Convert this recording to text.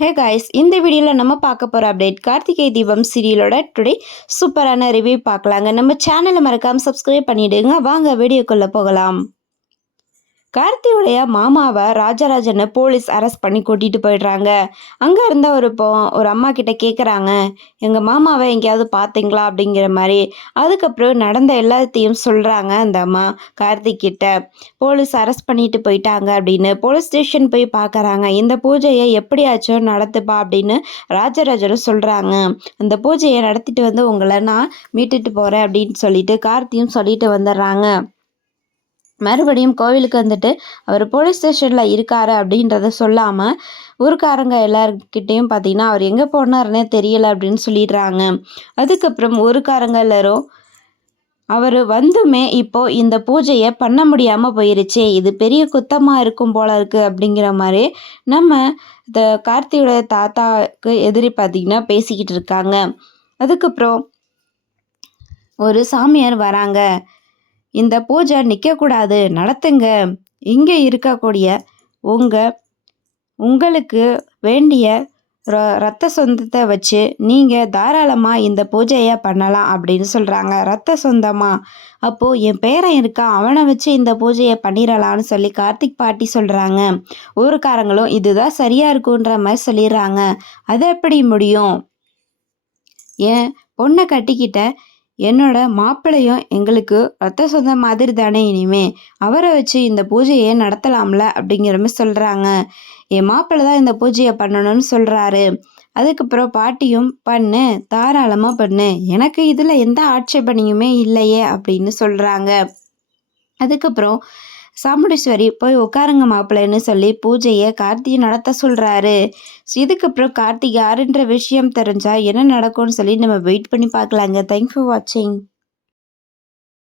Hey guys, இந்த வீடியோவில் நம்ம பார்க்க போகிற அப்டேட் கார்த்திகை தீபம் சீரியலோட டுடே சூப்பரான ரிவ்யூ பார்க்கலாங்க. நம்ம சேனலை மறக்காமல் சப்ஸ்கிரைப் பண்ணிவிடுங்க. வாங்க வீடியோக்குள்ளே போகலாம். கார்த்தியுடைய மாமாவை ராஜராஜனை போலீஸ் அரெஸ்ட் பண்ணி கூட்டிகிட்டு போயிடுறாங்க. அங்கே இருந்த ஒரு அம்மா கிட்ட கேட்குறாங்க, எங்கள் மாமாவை எங்கேயாவது பார்த்தீங்களா அப்படிங்கிற மாதிரி. அதுக்கப்புறம் நடந்த எல்லாத்தையும் சொல்கிறாங்க அந்த அம்மா கார்த்திக் கிட்ட. போலீஸ் அரெஸ்ட் பண்ணிட்டு போயிட்டாங்க அப்படின்னு போலீஸ் ஸ்டேஷன் போய் பார்க்குறாங்க. இந்த பூஜையை எப்படியாச்சும் நடத்துப்பா அப்படின்னு ராஜராஜனும் சொல்கிறாங்க. அந்த பூஜையை நடத்திட்டு வந்து உங்களை நான் மீட்டுட்டு போகிறேன் அப்படின்னு சொல்லிட்டு கார்த்தியும் சொல்லிட்டு வந்துடுறாங்க. மறுபடியும் கோவிலுக்கு வந்துட்டு அவர் போலீஸ் ஸ்டேஷனில் இருக்காரு அப்படின்றத சொல்லாமல் ஊருக்காரங்க எல்லாருக்கிட்டேயும் பார்த்தீங்கன்னா அவர் எங்கே போனாருன்னே தெரியலை அப்படின்னு சொல்லிடுறாங்க. அதுக்கப்புறம் ஊருக்காரங்க எல்லாரும் அவர் வந்துமே இப்போது இந்த பூஜையை பண்ண முடியாமல் போயிருச்சு, இது பெரிய குத்தமாக இருக்கும் போல இருக்குது அப்படிங்கிற மாதிரி நம்ம இந்த கார்த்தியோட தாத்தாவுக்கு எதிரி பார்த்திங்கன்னா பேசிக்கிட்டு இருக்காங்க. அதுக்கப்புறம் ஒரு சாமியார் வராங்க. இந்த பூஜை நிற்கக்கூடாது, நடத்துங்க. இங்கே இருக்கக்கூடிய உங்களுக்கு வேண்டிய ரத்த சொந்தத்தை வச்சு நீங்கள் தாராளமாக இந்த பூஜையை பண்ணலாம் அப்படின்னு சொல்கிறாங்க. ரத்த சொந்தமா? அப்போது என் பேரன் இருக்கான், அவனை வச்சு இந்த பூஜையை பண்ணிடலான்னு சொல்லி கார்த்திக் பாட்டி சொல்கிறாங்க. ஊருக்காரங்களும் இதுதான் சரியாக இருக்குன்ற மாதிரி சொல்லிடுறாங்க. அது எப்படி முடியும்? என் பொண்ணை கட்டிக்கிட்ட என்னோட மாப்பிள்ளையும் எங்களுக்கு ரத்த சொந்த மாதிரி தானே, இனிமே அவரை வச்சு இந்த பூஜையை நடத்தலாம்ல அப்படிங்கிற மாதிரி சொல்கிறாங்க. என் மாப்பிள்ளை தான் இந்த பூஜையை பண்ணணும்னு சொல்கிறாரு. அதுக்கப்புறம் பாட்டியும் பண்ணு, தாராளமாக பண்ணு, எனக்கு இதில் எந்த ஆட்சேபனையுமே இல்லையே அப்படின்னு சொல்கிறாங்க. அதுக்கப்புறம் சாமுண்டீஸ்வரி போய் உட்காருங்க மாப்பிள்ளைன்னு சொல்லி பூஜையை கார்த்திகை நடத்த சொல்கிறாரு. இதுக்கப்புறம் கார்த்திகை யாருன்ற விஷயம் தெரிஞ்சால் என்ன நடக்கும்னு சொல்லி நம்ம வெயிட் பண்ணி பார்க்கலாங்க. தேங்க்ஸ் ஃபார் வாட்சிங்.